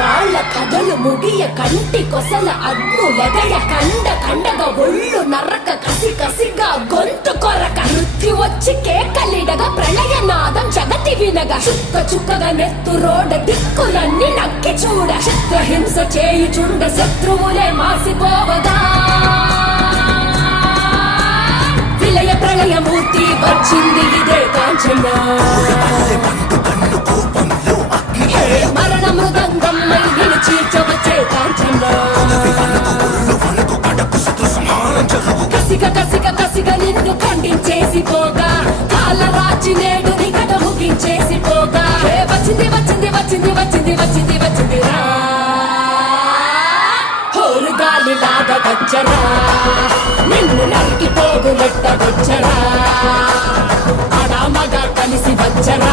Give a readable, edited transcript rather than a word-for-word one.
వాళ్ళ కథలు ముగియ కంటి కొసల అగ్నులెగయ కండగా ఒళ్ళు నరక కసి కసిగా గొంతు కొరక మృత్యు వచ్చి కేకలిడగా ప్రళయనాదం జగతి వినగా చుక్కగా నెత్తురోడ దిక్కులన్నీ నక్కి చూడ చిత్రహింస చేయుచుండ శత్రువులే మాసిపోవగా విలయ ప్రళయమూర్తి వచ్చింది ఇదే కాంచన మరణ మృదంగమ్మై నిలిచీర్చవచ్చే కాంచన కసిగా నిన్ను ఖండించేసి పోగా కాలరాచి నేడు నీ కథ ముగించేసి పోగా వచ్చింది రా హోరు గాలి లాగా వచ్చరా నిన్ను నరికి పోగులెట్ట వచ్చరా అడామగా కలిసి వచ్చరా